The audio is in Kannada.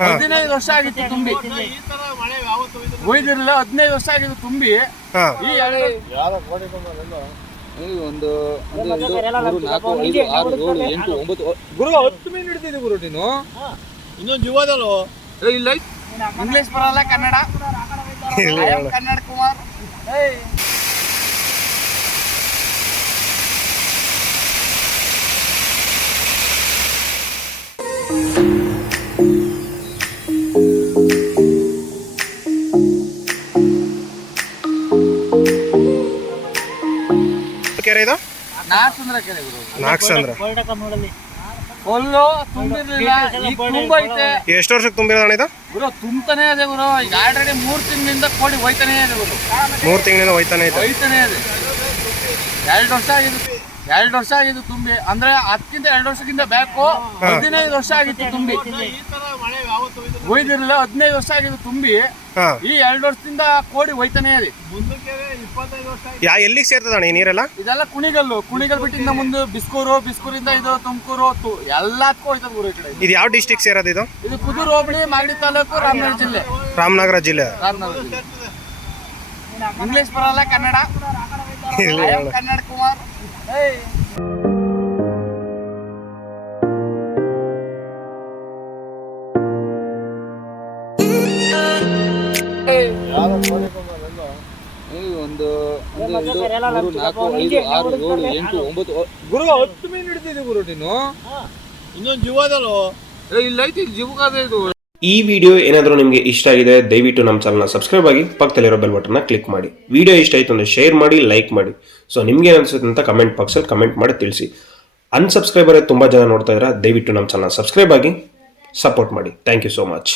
15 ವರ್ಷ ಆಗಿತ್ತು ತುಂಬಿ ಒಯ್ದಿರಲಿಲ್ಲ. 15 ವರ್ಷ ಆಗಿತ್ತು ತುಂಬಿ. ಈ ಒಂದು 1 2 3 4 5 6 7 8 9 ಗುರು 10 ಮೀನು ಹಿಡಿದಿದೆ ಗುರು ನೀನು. ಇನ್ನೊಂದು ಜೀವದಲ್ಲೋ ಇಲ್ಲ ಇಂಗ್ಲಿಷ್ ಬರಲ್ಲ, ಕನ್ನಡ. ಕನ್ನಡ ಕುಮಾರ್. ಕೆರೆ ಇದು ನಾಗಸಂದ್ರ ಕೆರೆ ಗುರು. ನಾಗಸಂದ್ರ ಫುಲ್ಲು ತುಂಬಿರ್ಲಿಲ್ಲ, ಈಗ ತುಂಬೈತೆ. ಎಷ್ಟು ವರ್ಷಕ್ಕೆ ತುಂಬಿರೋದಣ್ಣ ಇದು? ಗುರು ತುಂಬ್ತಾನೆ ಇದೆ ಗುರು. ಈಗ ಆಲ್ರೆಡಿ 3 ತಿಂಗಳಿಂದ ಕೋಡಿ ಹೋಯ್ತಾನೆ ಇದೆ ಗುರು. 3 ತಿಂಗಳಿಂದ ಹೋಯ್ತಾನೆ ಇದೆ. 2 ವರ್ಷ ಆಗಿದ್ದು ತುಂಬಿ. ಅಂದ್ರೆ 2 ವರ್ಷಕ್ಕಿಂತ ಬ್ಯಾಕು 15 ವರ್ಷ ಆಗಿತ್ತು ತುಂಬಿ ಒಯ್ದಿರಲಿಲ್ಲ. 15 ವರ್ಷ ಆಗಿದ್ದು ತುಂಬಿ. ಈ 2 ವರ್ಷದಿಂದ ಕೋಡಿ ಹೋಯ್ತಾನೆ ಇದೆ. ಎಲ್ಲಿಗೆ ಸೇರ್ತದಣ್ಣ ಈ ನೀರೆಲ್ಲ? ಇದೆಲ್ಲ ಕುಣಿಗಲ್ ಬಿಟ್ಟಿಂದ ಮುಂದೆ ಬಿಸ್ಕೂರಿಂದ ಇದು ತುಮಕೂರು ಎಲ್ಲದಕ್ಕೂ ಹೋಯ್ತದ ಗುರು. ಈ ಕಡೆ ಇದು ಯಾವ ಡಿಸ್ಟಿಕ್ ಸೇರೋದು ಇದು? ಇದು ಕುದೂರು ಹೋಬಳಿ, ಮಾಗಡಿ ತಾಲೂಕು, ರಾಮನಗರ ಜಿಲ್ಲೆ. ಇಂಗ್ಲಿಷ್ ಬರಲ್ಲ, ಕನ್ನಡ. ಕನ್ನಡ ಕುಮಾರ್. ಒಂದು 2 3 4 5 6 7 8 9 ಗುರು 10 ಮೀನು ಹಿಡಿದಿದೆ ಗುರು ನೀನು. ಇನ್ನೊಂದು ಜೀವದಲ್ಲೋ ಇಲ್ಲ ಜೀವಕಾದ ಇದು. ಈ ವಿಡಿಯೋ ಏನಾದರೂ ನಿಮಗೆ ಇಷ್ಟ ಆಗಿದೆ ದಯವಿಟ್ಟು ನಮ್ಮ ಚಾನಲ್ನ ಸಬ್ಸ್ಕ್ರೈಬ್ ಆಗಿ ಪಕ್ಕದಲ್ಲಿರೋ ಬೆಲ್ ಬಟನ್ನ ಕ್ಲಿಕ್ ಮಾಡಿ. ವಿಡಿಯೋ ಇಷ್ಟ ಆಯಿತು ಅಂದರೆ ಶೇರ್ ಮಾಡಿ, ಲೈಕ್ ಮಾಡಿ. ಸೊ ನಿಮ್ಗೆ ಅನಿಸುತ್ತೆ ಅಂತ ಕಮೆಂಟ್ ಬಾಕ್ಸಲ್ಲಿ ಕಮೆಂಟ್ ಮಾಡಿ ತಿಳಿಸಿ. ಅನ್ಸಬ್ಸ್ಕ್ರೈಬರ್ ತುಂಬ ಜನ ನೋಡ್ತಾ ಇದ್ದಾರೆ, ದಯವಿಟ್ಟು ನಮ್ಮ ಚಾನಲ್ ಸಬ್ಸ್ಕ್ರೈಬ್ ಆಗಿ ಸಪೋರ್ಟ್ ಮಾಡಿ. Thank you so much.